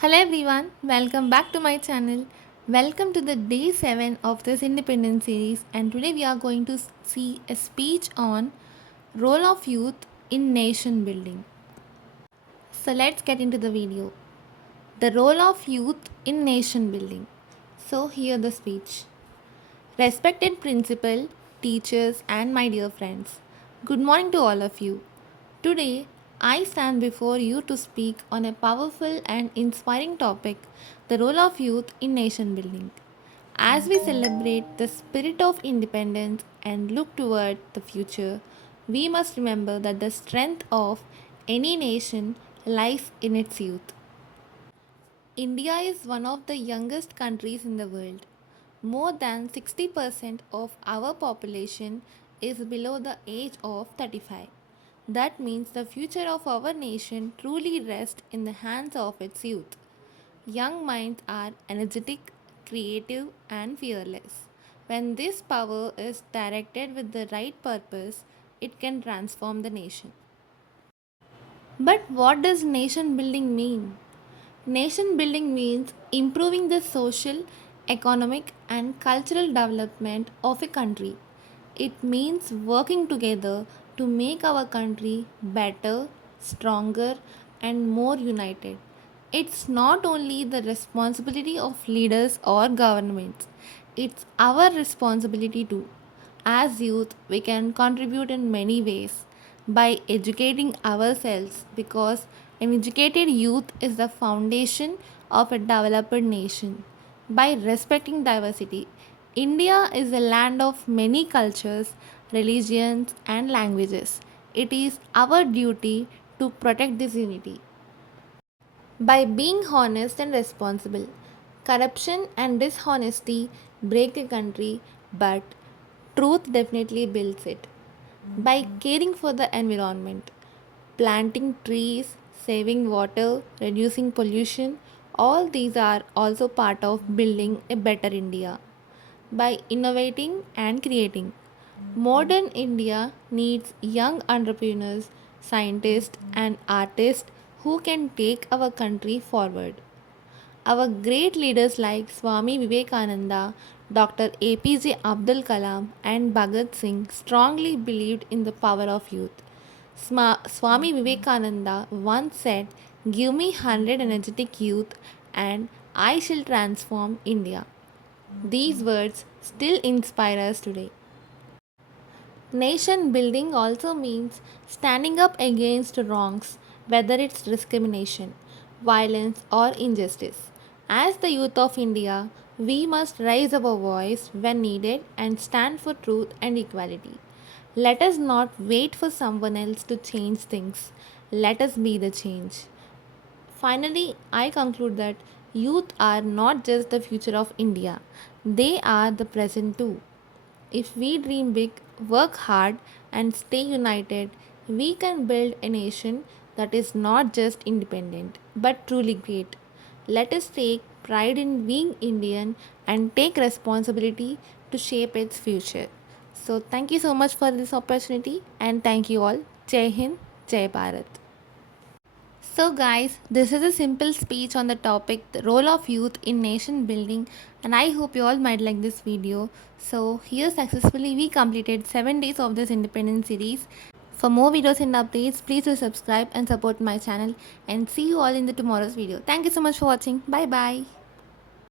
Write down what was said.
Hello everyone, welcome back to my channel. Welcome to the day 7 of this independence series, and today we are going to see a speech on role of youth in nation building. So let's get into the video. The role of youth in nation building. So here the speech. Respected principal, teachers, and my dear friends, good morning to all of you. Today, I stand before you to speak on a powerful and inspiring topic, the role of youth in nation building. As we celebrate the spirit of independence and look toward the future, we must remember that the strength of any nation lies in its youth. India is one of the youngest countries in the world. More than 60% of our population is below the age of 35. That means the future of our nation truly rests in the hands of its youth. Young minds are energetic, creative, and fearless. When this power is directed with the right purpose, it can transform the nation. But what does nation building mean? Nation building means improving the social, economic, and cultural development of a country. It means working together to make our country better, stronger, and more united. It's not only the responsibility of leaders or governments, it's our responsibility too. As youth, we can contribute in many ways by educating ourselves because an educated youth is the foundation of a developed nation. By respecting diversity, India is a land of many cultures, religions, and languages. It is our duty to protect this unity by being honest and responsible. Corruption and dishonesty break a country, but truth definitely builds it. By caring for the environment, planting trees, saving water, reducing pollution, all these are also part of building a better India. By innovating and creating, modern India needs young entrepreneurs, scientists, and artists who can take our country forward. Our great leaders like Swami Vivekananda, Dr. APJ Abdul Kalam, and Bhagat Singh strongly believed in the power of youth. Swami Vivekananda once said, "Give me 100 energetic youth, and I shall transform India." These words still inspire us today. Nation building also means standing up against wrongs, whether it's discrimination, violence, or injustice. As the youth of India, we must raise our voice when needed and stand for truth and equality. Let us not wait for someone else to change things. Let us be the change. Finally, I conclude that youth are not just the future of India, they are the present too. If we dream big, work hard, and stay united, we can build a nation that is not just independent but truly great. Let us take pride in being Indian and take responsibility to shape its future. So, thank you so much for this opportunity and thank you all. Jai Hind, Jai Bharat. So, guys, this is a simple speech on the topic the role of youth in nation building, and I hope you all might like this video. So, here successfully we completed 7 days of this independence series. For more videos and updates, please do subscribe and support my channel, and see you all in the tomorrow's video. Thank you so much for watching. Bye bye.